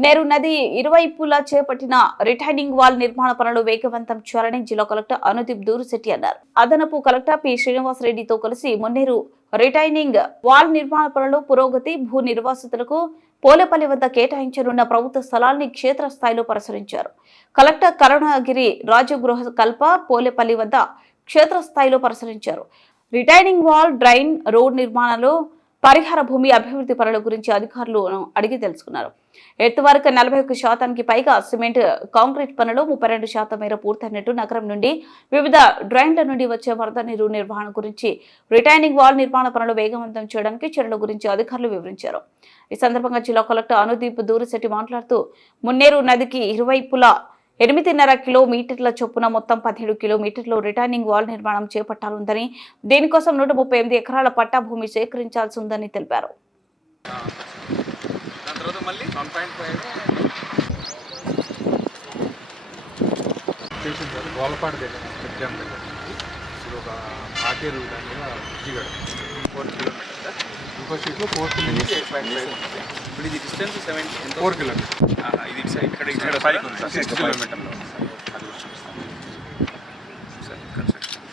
మున్నేరు నది ఇరువైపులా చేపట్టిన రిటైనింగ్ వాల్ నిర్మాణ పనులు వేగవంతం చేయాలని జిల్లా కలెక్టర్ అనుదీప్ దూరుశెట్టి అన్నారు. అదనపు కలెక్టర్ పి. శ్రీనివాసరెడ్డితో కలిసి మున్నేరు రిటైనింగ్ వాల్ నిర్మాణ పనులు పురోగతి భూ నిర్వాసితులకు పోలేపల్లి వద్ద కేటాయించనున్న ప్రభుత్వ స్థలాన్ని క్షేత్రస్థాయిలో పరిశీలించారు. కలెక్టర్ కరుణగిరి రాజగృహ కల్ప పోలేపల్లి వద్ద క్షేత్రస్థాయిలో పరిశీలించారు. రిటైనింగ్ వాల్ డ్రైన్ రోడ్ నిర్మాణాలు పరిహార భూమి అభివృద్ధి పనుల గురించి అధికారులను అడిగి తెలుసుకున్నారు. ఎత్తువరకు నలభై ఒక్క శాతానికి పైగా సిమెంట్ కాంక్రీట్ పనులు ముప్పై రెండు శాతం మేర పూర్తయినట్టు నగరం నుండి వివిధ డ్రైన్ల నుండి వచ్చే వరద నీరు నిర్వహణ గురించి రిటైనింగ్ వాల్ నిర్మాణ పనులు వేగవంతం చేయడానికి చర్యల గురించి అధికారులు వివరించారు. ఈ సందర్భంగా జిల్లా కలెక్టర్ అనుదీప్ దూరిశెట్టి మాట్లాడుతూ మున్నేరు నదికి ఇరువైపులా ఎనిమిదిన్నర కిలోమీటర్ల చొప్పున మొత్తం పదిహేడు కిలోమీటర్లు రిటర్నింగ్ వాల్ నిర్మాణం చేపట్టాలుందని దీనికోసం నూట ముప్పై ఎనిమిది ఎకరాల పట్టా భూమి సేకరించాల్సి ఉందని తెలిపారు. దాని గోలపాడు దగ్గర చెక్ దగ్గర ఇప్పుడు ఒక ఆకేరు దాని మీద విజయగడ ఫోర్ కిలోమీటర్ సార్ ఇంకో షీట్లో ఫోర్ నుంచి ఎయిట్ పాయింట్ ఫైవ్ ఇప్పుడు ఇది డిస్టెన్స్ సెవెన్ ఫోర్ కిలోమీటర్ ఇది ఇక్కడ ఇక్కడ ఫైవ్ సిక్స్ కిలోమీటర్లో అది చూపిస్తాను. సార్ కన్స్ట్రక్షన్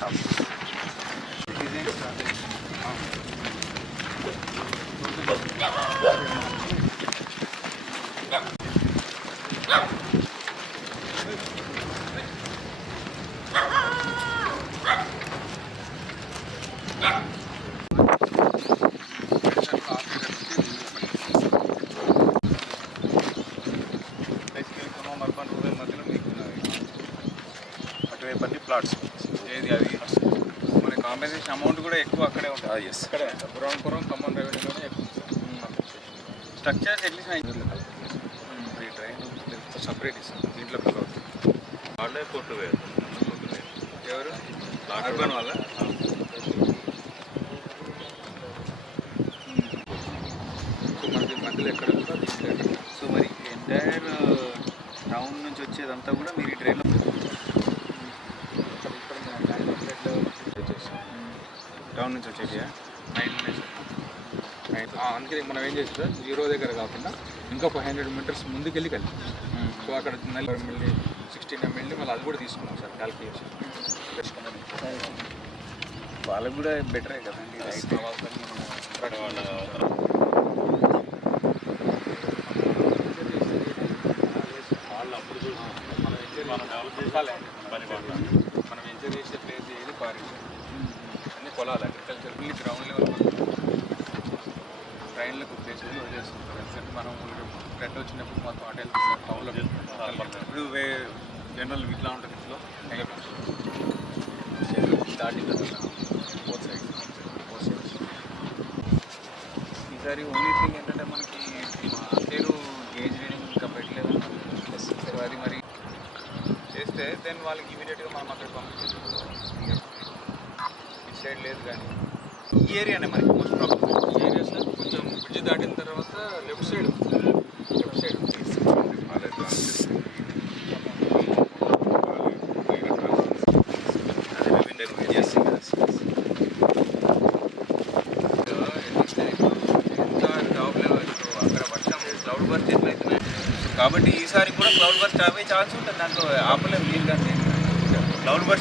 ప్లాట్స్ ఏది అది? మన కాంపెన్సేషన్ అమౌంట్ కూడా ఎక్కువ అక్కడే ఉంటుంది. ఎస్ అక్కడే పురం పురం ఖమ్మం రెవెన్యూలోనే ఎక్కువ స్ట్రక్చర్స్ ఎట్లీస్ట్ ఈ ట్రైన్ సపరేట్ ఇస్తాం దీంట్లో పిల్లలు వాళ్ళే వేరు. ఎవరు? అర్బన్ వాళ్ళ? మనకి మధ్యలో ఎక్కడ సో మరి ఎంటైర్ టౌన్ నుంచి వచ్చేదంతా కూడా మీరు ఈ ట్రైన్లో టౌన్ నుంచి నైన్ నైన్ అందుకే మనం ఏం చేస్తాం సార్? జీరో దగ్గర కాకుండా ఇంకా ఫైవ్ హండ్రెడ్ మీటర్స్ ముందుకెళ్ళి కలిపి. సో అక్కడ నలభై ఎంఎల్ఏ సిక్స్టీన్ ఎంఎల్ఏ మళ్ళీ అది కూడా తీసుకున్నాం సార్ క్యాల్కులేషన్ వాళ్ళకి కూడా బెటరే కదండి రైట్ వాళ్ళు మనం ఎంజాయ్ మనం చూసాలి మనం ఎంజాయ్ చేసే ప్లేస్ ఏది పారిస్ పొలాలు అగ్రికల్చర్ ఈ గ్రౌండ్ లెవెల్ ట్రైన్లకు ప్లేస్ వదిలేస్తుంటారు ఎందుకంటే మనం ఫ్రెండ్ వచ్చినప్పుడు మొత్తం అటు వెళ్తాం టౌన్లో ఇప్పుడు జనరల్ ఇట్లా ఉంటుంది ఇంట్లో. దాటి బోత్ సైడ్స్ బోత్ సైడ్స్ ఈసారి ఓన్లీ థింగ్ ఏంటంటే మనకి పేరు గేజ్ రీడింగ్ ఇంకా పెట్టలేదు. సో అది మరి చేస్తే దెన్ వాళ్ళకి ఇమీడియట్గా మనం అక్కడ సైడ్ లేదు కానీ ఈ ఏరియానే మనకి మోస్ట్ ప్రాబ్లమ్ ఈ ఏరియా సార్ కొంచెం బ్రిడ్జ్ దాటిన తర్వాత లెఫ్ట్ సైడ్ లెఫ్ట్ సైడ్ కాబట్టి ఈసారి కూడా క్లౌడ్ బర్స్ట్ అవే ఛాన్స్ ఉంటుంది దాంట్లో ఆపలేం నీళ్ళు కానీ. Cloud burst